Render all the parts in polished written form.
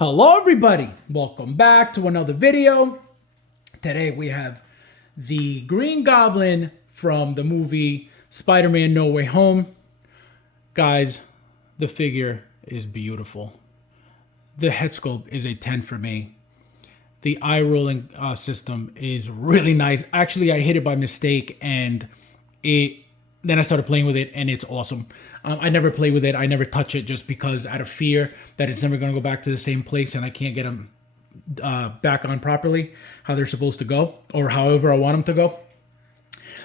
Hello everybody, welcome back to another video. Today we have the Green Goblin from the movie Spider-Man No Way Home. Guys, the figure is beautiful. The head sculpt is a 10 for me. The eye rolling system is really nice. Actually, I hit it by mistake and then I started playing with it and it's awesome. I never play with it. I never touch it just because out of fear that it's never going to go back to the same place and I can't get them back on properly how they're supposed to go or however I want them to go.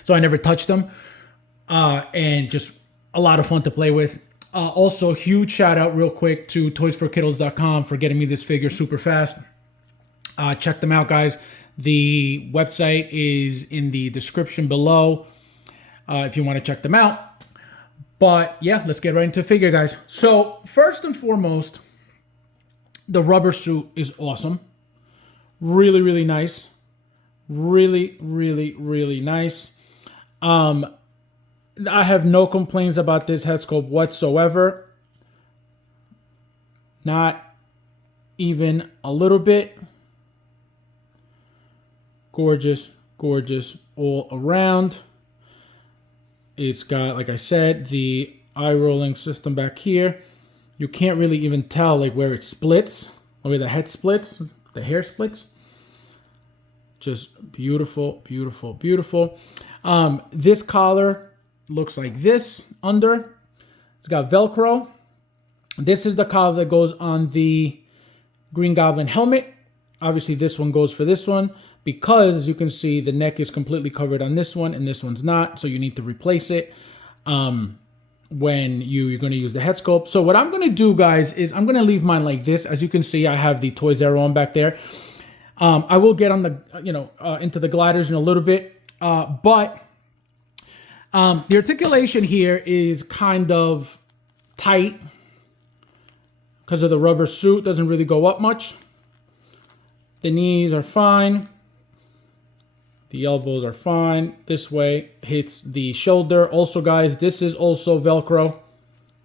So I never touched them and just a lot of fun to play with. Also, huge shout out real quick to toysforkiddles.com for getting me this figure super fast. Check them out, guys. The website is in the description below if you want to check them out. But yeah, let's get right into the figure, guys. So first and foremost, the rubber suit is awesome. Really, really nice. Really, really, really nice. I have no complaints about this head sculpt whatsoever. Not even a little bit. Gorgeous, gorgeous all around. It's got, like I said, the eye rolling system back here. You can't really even tell like where it splits, or where the head splits, the hair splits. Just beautiful, beautiful, beautiful. This collar looks like this under. It's got Velcro. This is the collar that goes on the Green Goblin helmet. Obviously, this one goes for this one. Because, as you can see, the neck is completely covered on this one and this one's not. So you need to replace it when you're going to use the head sculpt. So what I'm going to do, guys, is I'm going to leave mine like this. As you can see, I have the Toys R Us on back there. I will get on the, into the gliders in a little bit. But the articulation here is kind of tight because of the rubber suit. Doesn't really go up much. The knees are fine. The elbows are fine. This way hits the shoulder. Also, guys, this is also Velcro.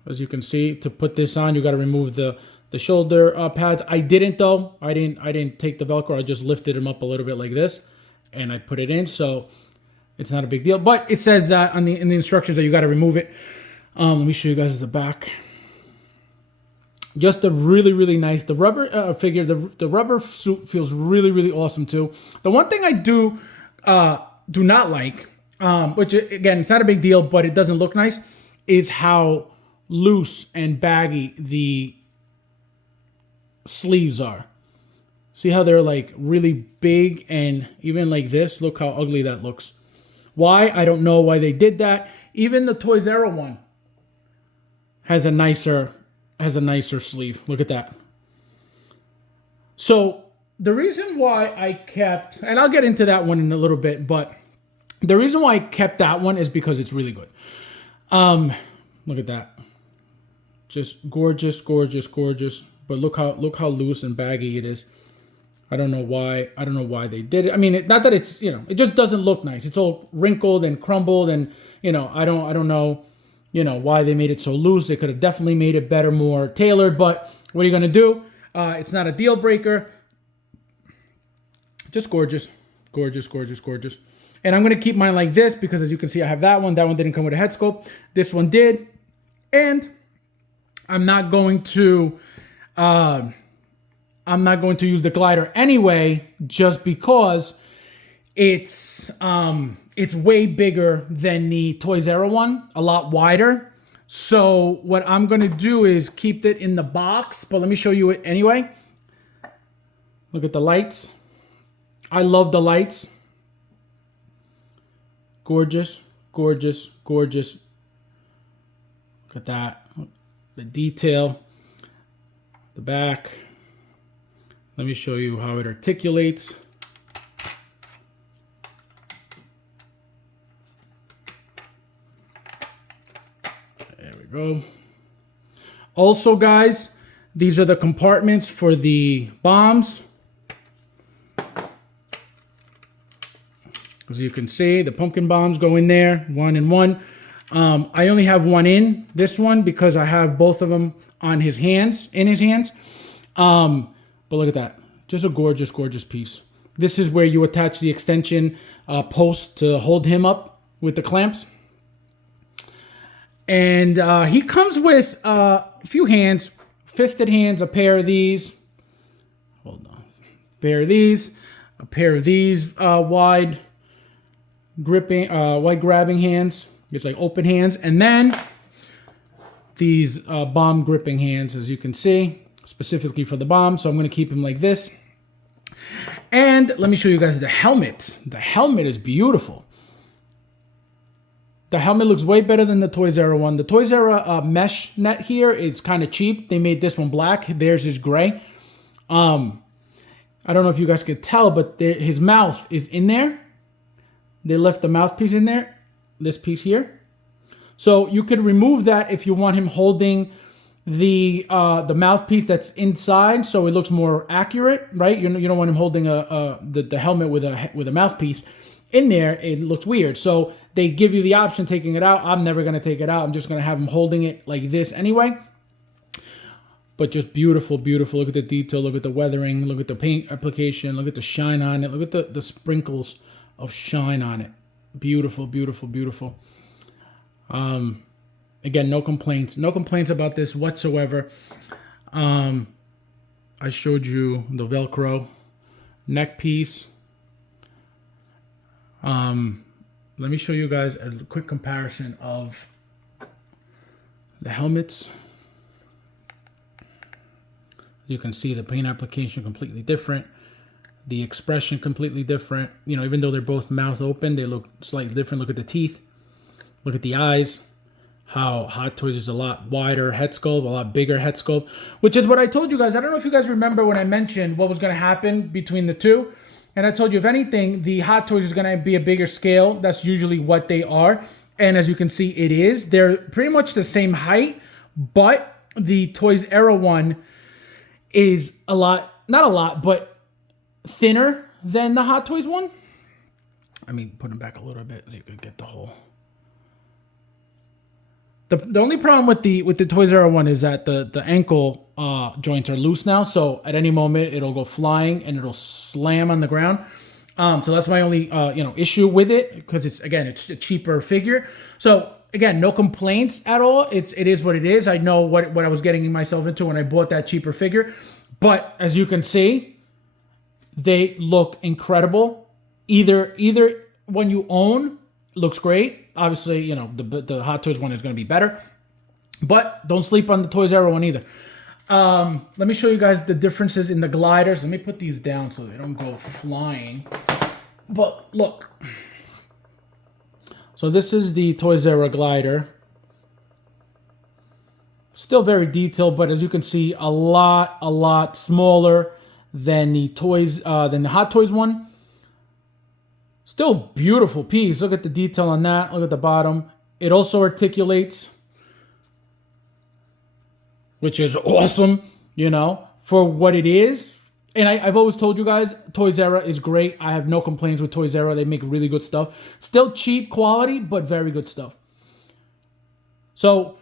As you can see, to put this on, you got to remove the shoulder pads. I didn't though. I didn't take the Velcro. I just lifted them up a little bit like this, and I put it in. So it's not a big deal. But it says that in the instructions that you got to remove it. Let me show you guys the back. Just a really, really nice. The rubber figure, the rubber suit feels really, really awesome too. The one thing I do not like, which again, it's not a big deal, but it doesn't look nice, is how loose and baggy the sleeves are. See how they're like really big and even like this? Look how ugly that looks. Why? I don't know why they did that. Even the Toys R Us one has a nicer sleeve. Look at that. So the reason why I kept, and I'll get into that one in a little bit, but the reason why I kept that one is because it's really good. Look at that. Just gorgeous, gorgeous, gorgeous. But look how loose and baggy it is. I don't know why. I don't know why they did it. I mean, not that it's, it just doesn't look nice. It's all wrinkled and crumbled and, I don't know. Why they made it so loose. They could have definitely made it better, more tailored, but what are you going to do? It's not a deal breaker. Just gorgeous, gorgeous, gorgeous, gorgeous. And I'm going to keep mine like this because, as you can see, I have that one. That one didn't come with a head sculpt. This one did. And I'm not going to use the glider anyway, just because it's way bigger than the Toys R Us one, a lot wider. So what I'm going to do is keep it in the box, but let me show you it anyway. Look at the lights. I love the lights. Gorgeous, gorgeous, gorgeous. Look at that. The detail. The back. Let me show you how it articulates. Go. Also, guys, these are the compartments for the bombs. As you can see, the pumpkin bombs go in there, 1 and 1. I only have one in this one because I have both of them on his hands, in his hands. But look at that. Just a gorgeous, gorgeous piece. This is where you attach the extension post to hold him up with the clamps. And he comes with a few hands, fisted hands, a pair of these. Hold on. A pair of these. A pair of these wide grabbing hands. It's like open hands. And then these bomb gripping hands, as you can see, specifically for the bomb. So I'm going to keep him like this. And let me show you guys the helmet. The helmet is beautiful. The helmet looks way better than the Toys R Us one. The Toys R Us mesh net here is kind of cheap. They made this one black. Theirs is gray. I don't know if you guys could tell, but his mouth is in there. They left the mouthpiece in there. This piece here. So you could remove that if you want him holding the mouthpiece that's inside, so it looks more accurate, right? You don't want him holding the helmet with a mouthpiece in there. It looks weird. So they give you the option taking it out. I'm never gonna take it out. I'm just gonna have him holding it like this anyway. But just beautiful, beautiful. Look at the detail. Look at the weathering. Look at the paint application. Look at the shine on it. Look at the sprinkles of shine on it. Beautiful, beautiful, beautiful. Again, no complaints. No complaints about this whatsoever. I showed you the Velcro neck piece. Let me show you guys a quick comparison of the helmets. You can see the paint application completely different. The expression completely different. You know, even though they're both mouth open, they look slightly different. Look at the teeth. Look at the eyes. How Hot Toys is a lot wider head sculpt, a lot bigger head sculpt, which is what I told you guys. I don't know if you guys remember when I mentioned what was going to happen between the two. And I told you, if anything, the Hot Toys is going to be a bigger scale. That's usually what they are. And as you can see, it is. They're pretty much the same height, but the Toys R Us one is a lot, not a lot, but thinner than the Hot Toys one. I mean, put them back a little bit so you could get the whole... The only problem with the Toys R Us one is that the ankle joints are loose now, so at any moment it'll go flying and it'll slam on the ground. So that's my only issue with it, because it's a cheaper figure. So again, no complaints at all. It is what it is. I know what I was getting myself into when I bought that cheaper figure, but as you can see, they look incredible. Either one you own looks great. Obviously, you know, the Hot Toys one is going to be better. But don't sleep on the Toys R Us one either. Let me show you guys the differences in the gliders. Let me put these down so they don't go flying. But look. So this is the Toys R Us glider. Still very detailed, but as you can see, a lot smaller than the Hot Toys one. Still beautiful piece. Look at the detail on that. Look at the bottom. It also articulates, which is awesome, you know, for what it is. And I've always told you guys, Toys R Us is great. I have no complaints with Toys R Us. They make really good stuff. Still cheap quality, but very good stuff. So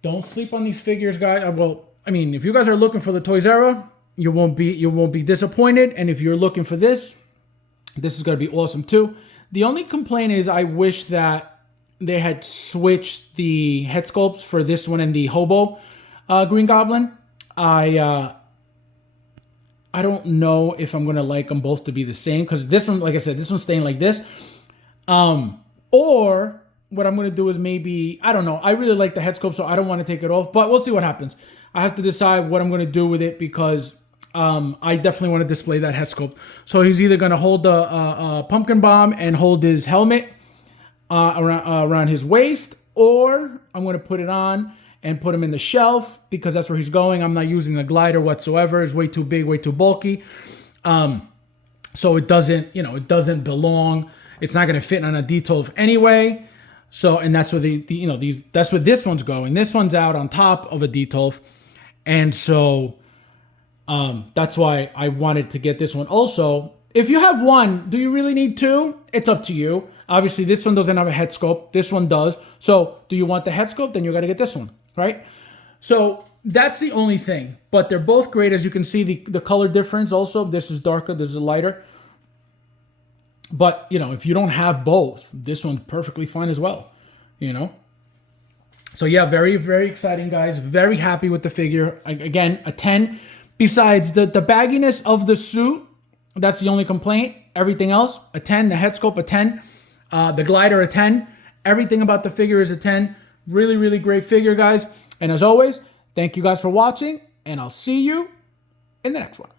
don't sleep on these figures, guys. Well, I mean, if you guys are looking for the Toys R Us, you won't be disappointed. And if you're looking for this is going to be awesome too. The only complaint is I wish that they had switched the head sculpts for this one and the Hobo Green Goblin. I don't know if I'm going to like them both to be the same, because this one, like I said, this one's staying like this. Or what I'm going to do is maybe, I don't know. I really like the head sculpt, so I don't want to take it off, but we'll see what happens. I have to decide what I'm going to do with it, because I definitely want to display that head sculpt. So he's either going to hold the pumpkin bomb and hold his helmet around his waist, or I'm going to put it on and put him in the shelf, because that's where he's going. I'm not using the glider whatsoever. It's way too big, way too bulky. So it doesn't, it doesn't belong. It's not going to fit on a D12 anyway. So, and that's where that's where this one's going. This one's out on top of a D12. And so that's why I wanted to get this one. Also, if you have one, do you really need two? It's up to you. Obviously, this one doesn't have a head sculpt. This one does. So do you want the head sculpt? Then you got to get this one, right? So that's the only thing. But they're both great. As you can see, the color difference also. This is darker, this is lighter. But, you know, if you don't have both, this one's perfectly fine as well, you know? So, yeah, very, very exciting, guys. Very happy with the figure. Again, a 10. Besides the bagginess of the suit, that's the only complaint. Everything else, a 10. The head sculpt, a 10. The glider, a 10. Everything about the figure is a 10. Really, really great figure, guys. And as always, thank you guys for watching, and I'll see you in the next one.